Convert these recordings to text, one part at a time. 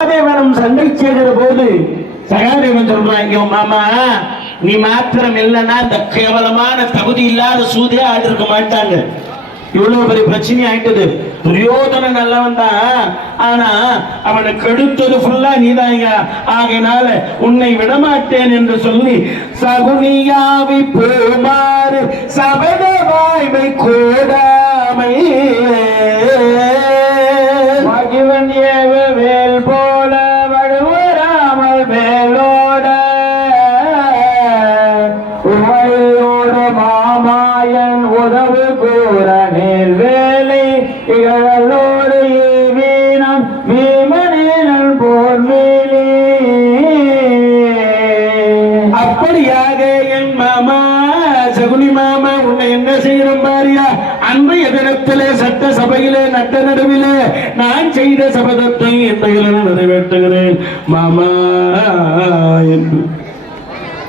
சகாதேவனும் சண்டை செய்கிற போது சகாதேவன் சொல்றாங்க, மாமா நீ மாத்திரம் இல்லைன்னா இந்த கேவலமான தகுதி இல்லாத சூதே ஆடு இருக்க மாட்டாங்க. இவ்வளவு பெரிய பிரச்சனை ஆயிட்டது. துரியோதனன் நல்லவன் தான், ஆனா அவனை கெடுத்தது ஃபுல்லா நீதாங்க. ஆகையினால உன்னை விடமாட்டேன் என்று சொல்லி சகுனியாவி போமாறு சபத வாய்மை கூடாமை மகிவன் ஏவ வேல் போல வடுவராமல் வேலோட உமையோடு மாமாயன் உதவு கூற நேர் வேலை இகழோடு வீணம் வீமனேனல் போர் வேலி. அப்படியாக என் மாமா சகுனி மாமா உன்னை என்ன செய்யறோம் பாரியா, அன்றைய தினத்திலே சட்ட சபையிலே நட்ட நடுவிலே நான் செய்த சபதத்தை இன்றைய நிறைவேற்றுகிறேன் மாமா என்று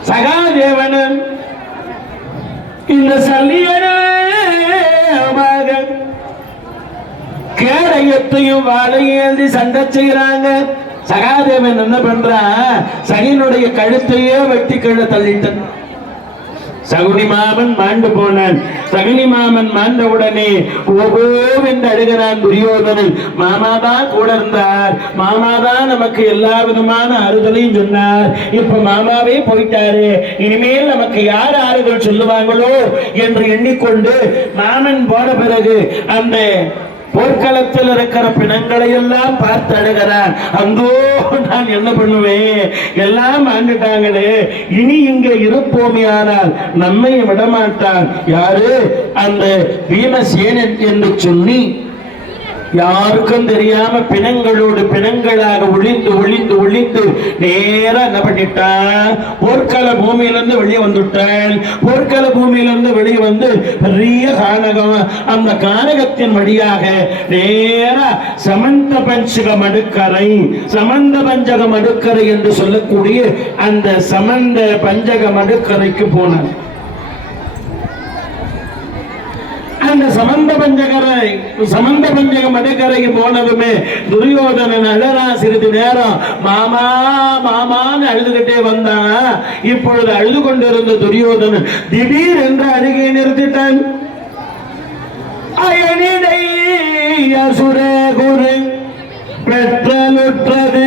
சகாதேவனன் இந்த சல்லியன கேடயத்தையும் வாழையும் எழுதி சண்டை செய்யறாங்க. சகாதேவன் என்ன பண்றான், சகினுடைய கழுத்தையே வெட்டி கீழே தள்ளிட்டான். சகுனி மாமன் மாண்டு போனான். சகுனி மாமன் மாண்ட உடனே ஓகோவென்று அழுகிறான் துரியோதனன். மாமாதான் கூட இருந்தார், மாமாதான் நமக்கு எல்லா விதமான ஆறுதலையும் சொன்னார். இப்ப மாமாவே போயிட்டாரு, இனிமேல் நமக்கு யார் ஆறுதல் சொல்லுவாங்களோ என்று எண்ணிக்கொண்டு மாமன் போன பிறகு அந்த போர்க்களத்தில் இருக்கிற பிணங்களை எல்லாம் பார்த்து அழுகிறான். அங்கோ நான் என்ன பண்ணுவேன், எல்லாம் ஆண்டுட்டாங்களே, இனி இங்க இருப்போமே ஆனால் நம்மை விடமாட்டான் யாரு, அந்த பீமசேனன் என்று சொல்லி யாருக்கும் தெரியாம பிணங்களோடு பிணங்களாக ஒளிந்து ஒளிந்து ஒளிந்து நேரா என்ன பண்ணிட்டான், போர்க்கள பூமியிலிருந்து வெளியே வந்துட்டான். போர்க்கள பூமியிலிருந்து வெளியே வந்து பெரிய கானகம், அந்த கானகத்தின் வழியாக நேரா சமந்த பஞ்சக மடுக்கரை, சமந்த பஞ்சக மடுக்கரை என்று சொல்லக்கூடிய அந்த சமந்த பஞ்சக மடுக்கரைக்கு போனான். அந்த சமந்த பஞ்சக மடுக்கரைக்கு போனதுமே துரியோதனன் அழறா. சிறிது நேரம் மாமா மாமான்னு அழுதுகிட்டே வந்தான். இப்பொழுது அழுது கொண்டிருந்த துரியோதனன் திடீர் என்று அருகே நிறுத்திட்டான். அயனிடை அசுர குரு பெற்றலுற்றது